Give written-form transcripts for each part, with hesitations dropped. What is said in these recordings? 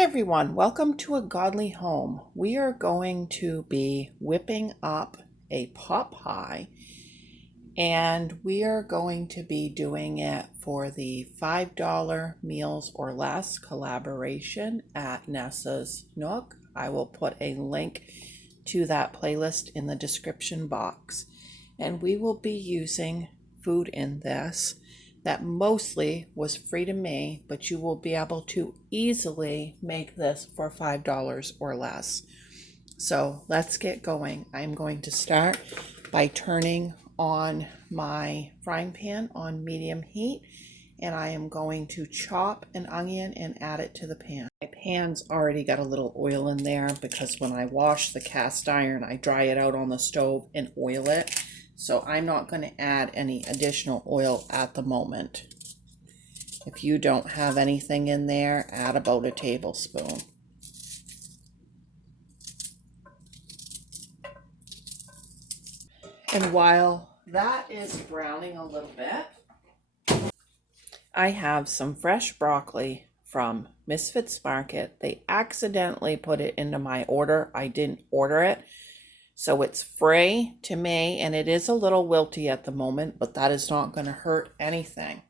Hi everyone, welcome to A Godly Home. We are going to be whipping up a pot pie, and we are going to be doing it for the $5 Meals or Less collaboration at Nessa's Nook. I will put a link to that playlist in the description box, and we will be using food in this that mostly was free to me, but you will be able to easily make this for $5 or less. So let's get going. I'm going to start by turning on my frying pan on medium heat, and I am going to chop an onion and add it to the pan. My pan's already got a little oil in there because when I wash the cast iron, I dry it out on the stove and oil it. So I'm not going to add any additional oil at the moment. If you don't have anything in there, add about a tablespoon. And while that is browning a little bit, I have some fresh broccoli from Misfits Market. They accidentally put it into my order. I didn't order it. So it's free to me, and it is a little wilty at the moment, but that is not going to hurt anything.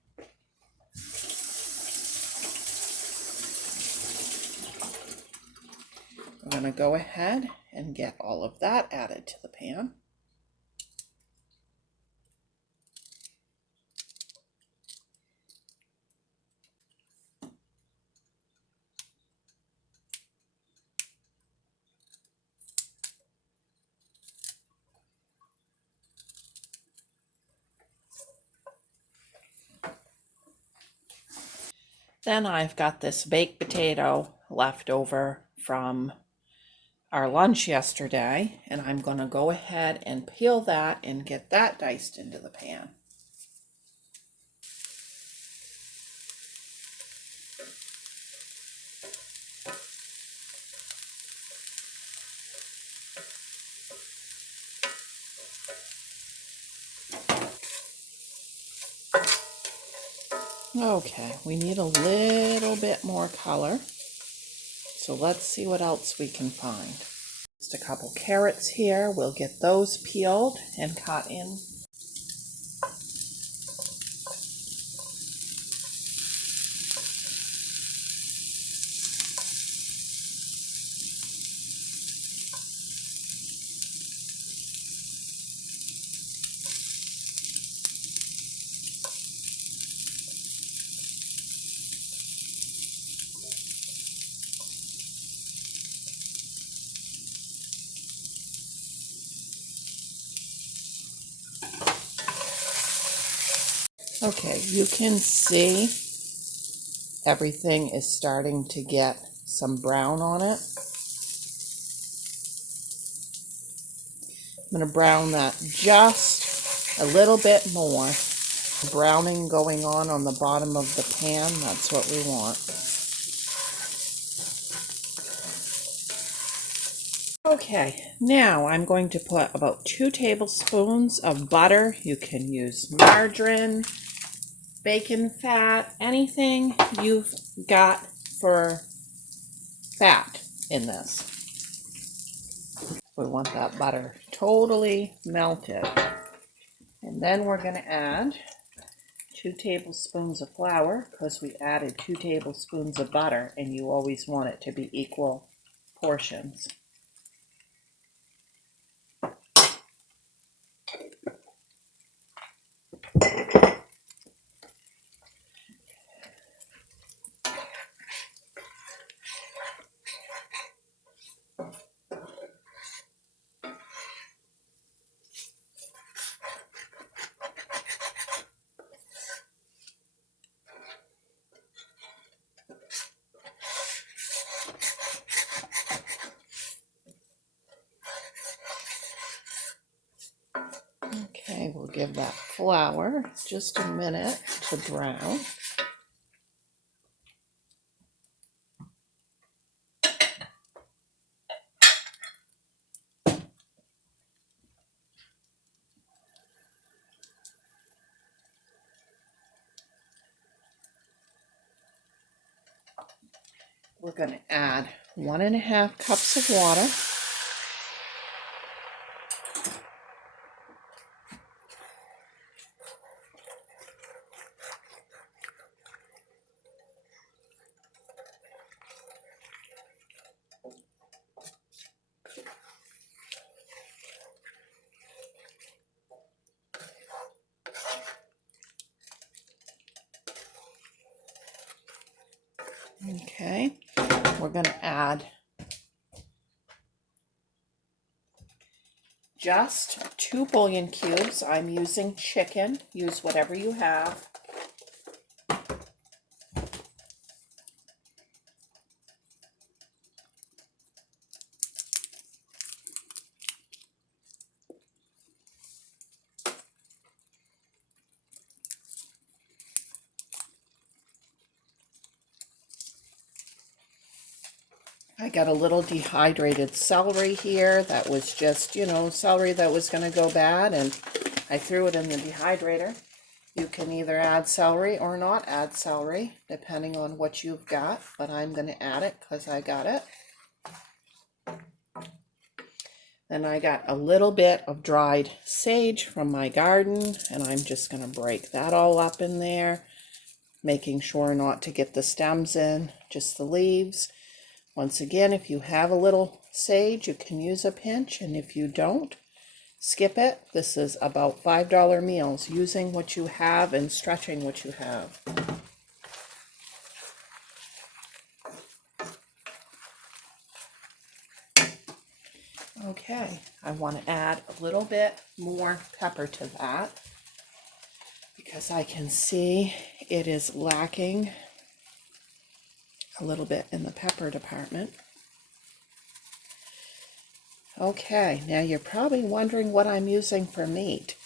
I'm going to go ahead and get all of that added to the pan. Then I've got this baked potato left over from our lunch yesterday, and I'm going to go ahead and peel that and get that diced into the pan. Okay, we need a little bit more color, so let's see what else we can find. Just a couple carrots here. We'll get those peeled and cut in. Okay, you can see everything is starting to get some brown on it. I'm going to brown that just a little bit more. Browning going on the bottom of the pan, that's what we want. Okay, now I'm going to put about 2 tablespoons of butter. You can use margarine, bacon fat, anything you've got for fat in this. We want that butter totally melted. And then we're going to add 2 tablespoons of flour because we added 2 tablespoons of butter, and you always want it to be equal portions. Okay, we'll give that flour just a minute to brown. we're going to add 1.5 cups of water. Okay, we're going to add just 2 bouillon cubes. I'm using chicken. Use whatever you have. I got a little dehydrated celery here that was just, celery that was going to go bad, and I threw it in the dehydrator. You can either add celery or not add celery, depending on what you've got, but I'm going to add it because I got it. Then I got a little bit of dried sage from my garden, and I'm just going to break that all up in there, making sure not to get the stems in, just the leaves. Once again, if you have a little sage, you can use a pinch, and if you don't, skip it. This is about $5 meals, using what you have and stretching what you have. Okay, I want to add a little bit more pepper to that because I can see it is lacking a little bit in the pepper department. Okay, now you're probably wondering what I'm using for meat.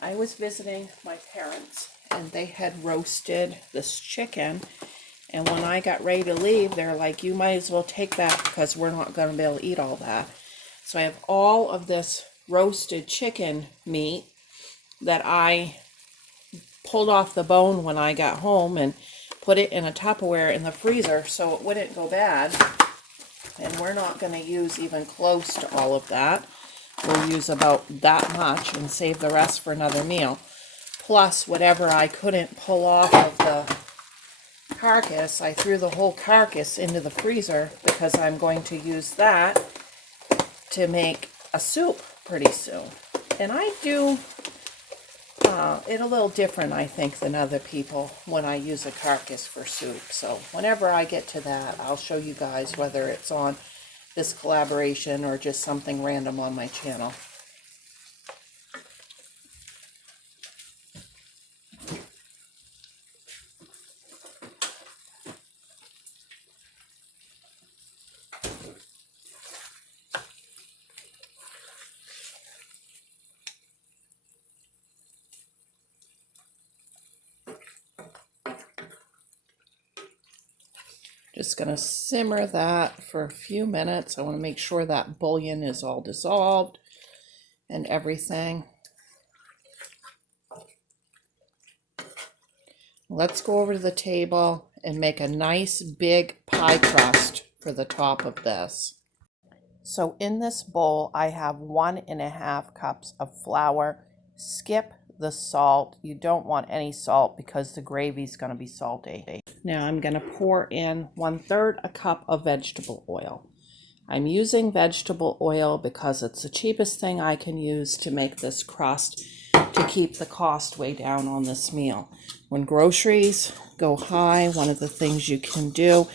I was visiting my parents and they had roasted this chicken, and when I got ready to leave, they're like, you might as well take that because we're not going to be able to eat all that. So I have all of this roasted chicken meat that I pulled off the bone when I got home and put it in a Tupperware in the freezer so it wouldn't go bad. And we're not going to use even close to all of that. We'll use about that much and save the rest for another meal. Plus, whatever I couldn't pull off of the carcass, I threw the whole carcass into the freezer because I'm going to use that to make a soup pretty soon. And I do it a little different, I think, than other people when I use a carcass for soup. So whenever I get to that, I'll show you guys whether it's on this collaboration or just something random on my channel. Just going to simmer that for a few minutes. I want to make sure that bouillon is all dissolved and everything. Let's go over to the table and make a nice big pie crust for the top of this. So in this bowl, I have 1.5 cups of flour. Skip the salt. You don't want any salt because the gravy is going to be salty. Now I'm going to pour in 1/3 a cup of vegetable oil. I'm using vegetable oil because it's the cheapest thing I can use to make this crust to keep the cost way down on this meal. When groceries go high, one of the things you can do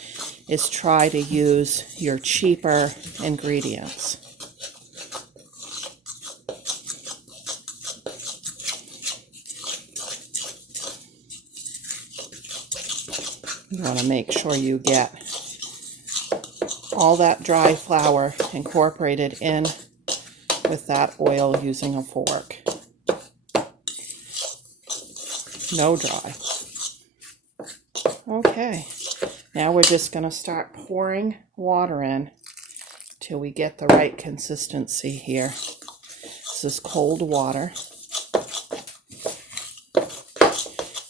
is try to use your cheaper ingredients. You want to make sure you get all that dry flour incorporated in with that oil using a fork. No dry. Okay, now we're just going to start pouring water in till we get the right consistency here. This is cold water.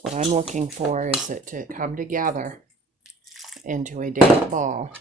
What I'm looking for is it to come together into a damp ball.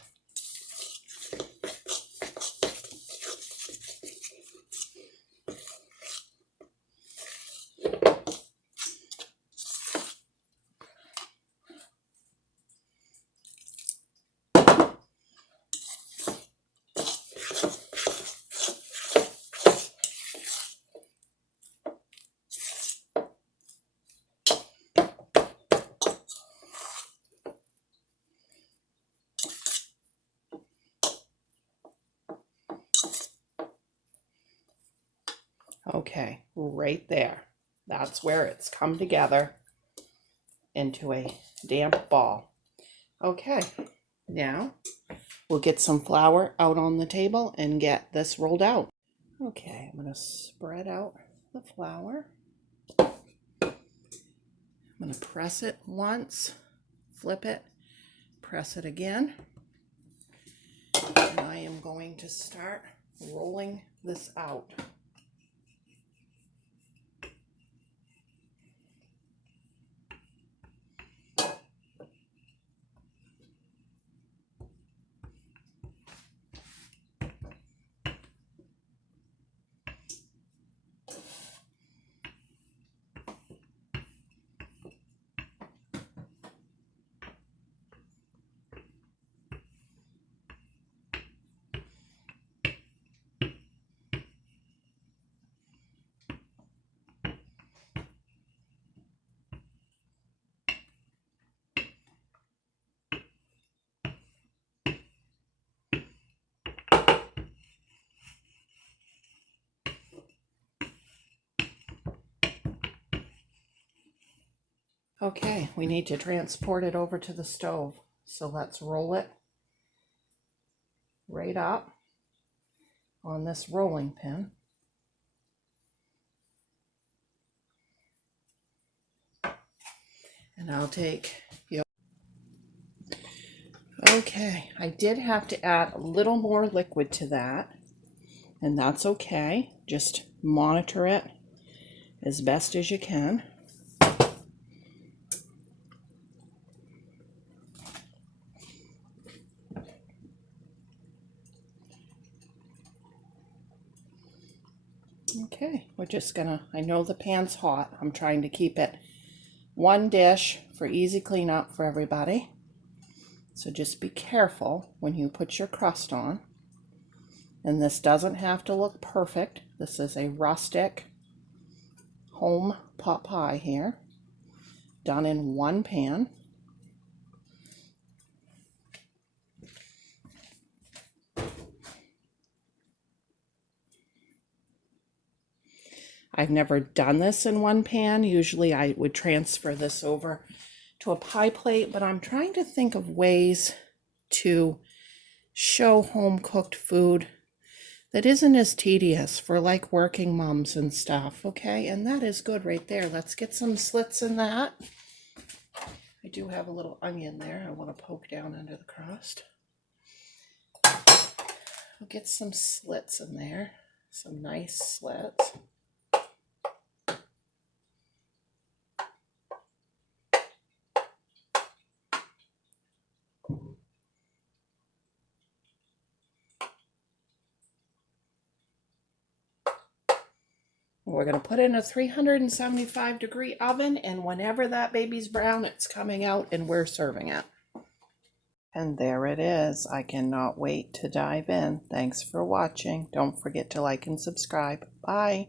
Okay, right there. That's where it's come together into a damp ball. Okay, now we'll get some flour out on the table and get this rolled out. Okay, I'm going to spread out the flour. I'm going to press it once, flip it, press it again. And I am going to start rolling this out. Okay, we need to transport it over to the stove. So let's roll it right up on this rolling pin. And I'll take your... Okay, I did have to add a little more liquid to that, and that's okay. Just monitor it as best as you can. Okay, we're just gonna, I know the pan's hot. I'm trying to keep it one dish for easy cleanup for everybody. So just be careful when you put your crust on. And this doesn't have to look perfect. This is a rustic home pot pie here, done in one pan. I've never done this in one pan. Usually I would transfer this over to a pie plate, but I'm trying to think of ways to show home cooked food that isn't as tedious for like working moms and stuff. Okay, and that is good right there. Let's get some slits in that. I do have a little onion there I want to poke down under the crust. I'll get some slits in there, some nice slits. We're going to put it in a 375-degree oven, and whenever that baby's brown, it's coming out and we're serving it. And there it is. I cannot wait to dive in. Thanks for watching. Don't forget to like and subscribe. Bye.